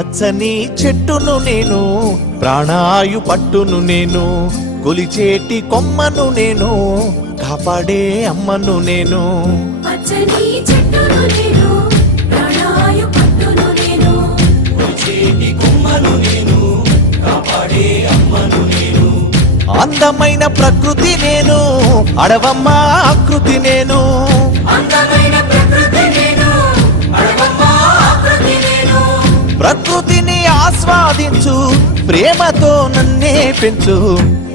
పచ్చని చెట్టును నేను, ప్రాణాయు పట్టును నేను, కొలిచేటి కొమ్మను నేను, కాపాడే అమ్మను నేను. పచ్చని చెట్టును నేను, ప్రాణాయు పట్టును నేను, కొలిచేటి కొమ్మను నేను, కాపాడే అమ్మను నేను. అందమైన ప్రకృతి నేను, అడవమ్మ ఆకృతి నేను. అందమైన ప్రకృతి నేను, అడవమ్మ ఆకృతి నేను. ప్రకృతిని ఆస్వాదించు, ప్రేమతో నన్నే పెంచు.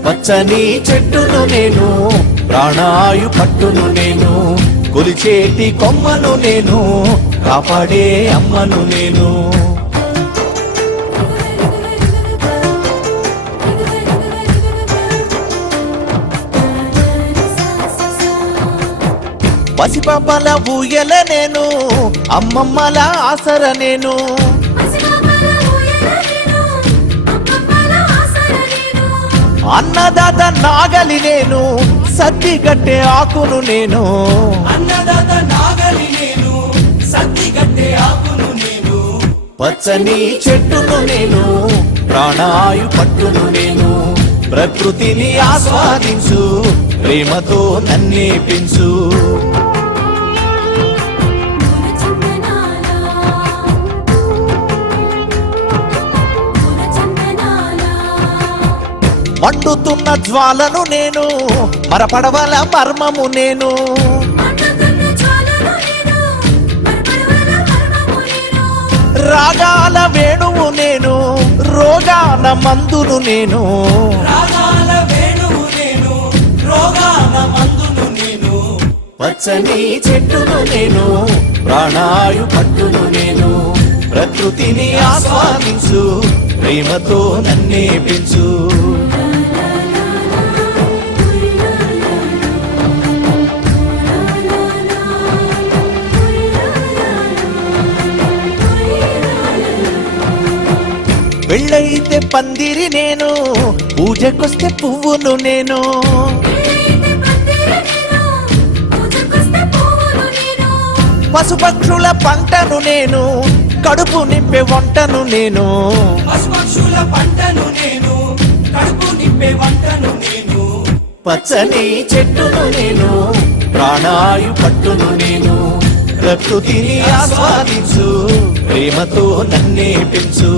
పచ్చని చెట్టును నేను, ప్రాణాయు పట్టును నేను, కొలిచేటి కొమ్మను నేను, కాపాడే అమ్మను నేను. పసిపాపల ఊయల నేను, అమ్మమ్మల ఆసర నేను. పసిపాపల ఊయల నేను, అమ్మమ్మల ఆసర నేను. అన్నదాత నాగలి నేను, సద్ది గట్టే ఆకును నేను. అన్నదాత నాగలి నేను, సత్తి గట్టే ఆకును నేను. పచ్చని చెట్టును నేను, ప్రాణాయు పట్టును నేను, ప్రకృతిని ఆస్వాదించు, ప్రేమతో నన్నే పెంచు. మండుతున్న జ్వాలను నేను, మరపడవల మర్మము నేను. రాగాల వేణువు నేను, రోగాల మందును నేను. రాగాల వేణువు నేను, రోగాల మందును నేను. పచ్చని చెట్టును నేను, ప్రాణాయు పట్టును నేను, ప్రకృతిని ఆస్వాదించు, ప్రేమతో నన్నే పెంచు. పెళ్ళైతే పందిరి నేను, పూజకొస్తే పువ్వును నేను. పశుపక్షుల పంటను నేను, కడుపు నింపే వంటను నేను. పశుపక్షుల పంటను నేను, కడుపు నింపే వంటను నేను. పచ్చని చెట్టును నేను, ప్రాణాయు పట్టును నేను, ప్రకృతిని ఆస్వాదించు, ప్రేమతో నన్నే పెంచు.